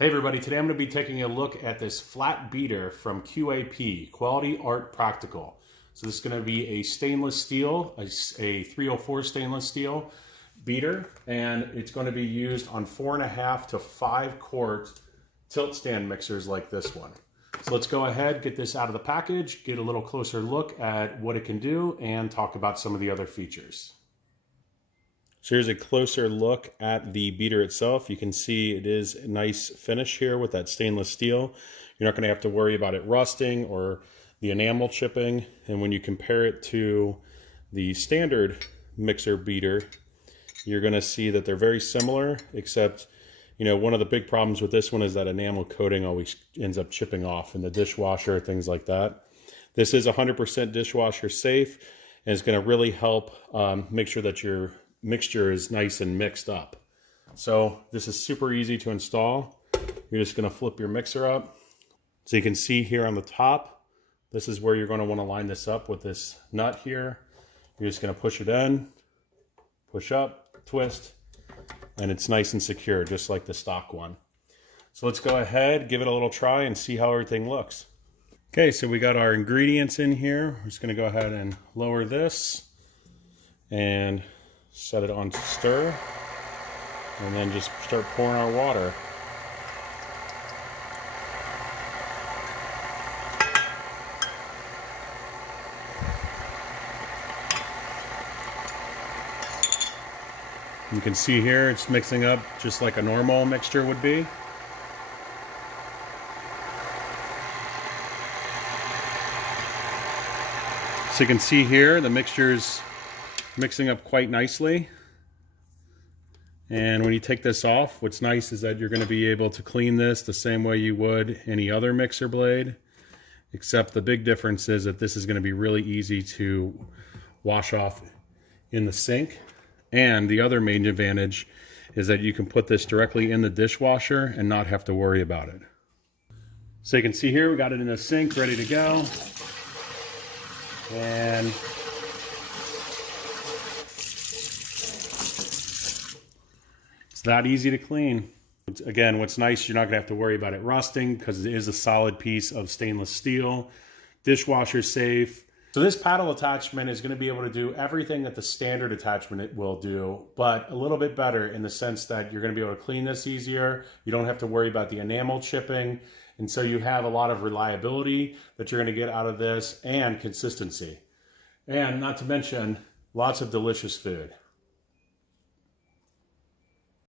Hey everybody, today I'm going to be taking a look at this flat beater from QAP, Quality Art Practical. So this is going to be a stainless steel, a 304 stainless steel beater, and it's going to be used on 4.5 to 5 quart tilt stand mixers like this one. So let's go ahead, get this out of the package, get a little closer look at what it can do, and talk about some of the other features. So here's a closer look at the beater itself. You can see it is a nice finish here with that stainless steel. You're not going to have to worry about it rusting or the enamel chipping. And when you compare it to the standard mixer beater, you're going to see that they're very similar, except, you know, one of the big problems with this one is that enamel coating always ends up chipping off in the dishwasher, things like that. This is 100% dishwasher safe, and it's going to really help make sure that your mixture is nice and mixed up. So this is super easy to install. You're just going to flip your mixer up. So you can see here on the top, this is where you're going to want to line this up with this nut here. You're just going to push it in, push up, twist, and it's nice and secure, just like the stock one. So let's go ahead, give it a little try and see how everything looks. Okay, so we got our ingredients in here. We're just going to go ahead and lower this and set it on to stir, and then just start pouring our water. You can see here it's mixing up just like a normal mixture would be. So you can see here the mixture's mixing up quite nicely. And when you take this off, what's nice is that you're going to be able to clean this the same way you would any other mixer blade, except the big difference is that this is going to be really easy to wash off in the sink. And the other main advantage is that you can put this directly in the dishwasher and not have to worry about it. So you can see here we got it in the sink ready to go, and it's that easy to clean. Again, what's nice, you're not going to have to worry about it rusting because it is a solid piece of stainless steel. Dishwasher safe. So this paddle attachment is going to be able to do everything that the standard attachment will do, but a little bit better in the sense that you're going to be able to clean this easier. You don't have to worry about the enamel chipping. And so you have a lot of reliability that you're going to get out of this, and consistency. And not to mention, lots of delicious food.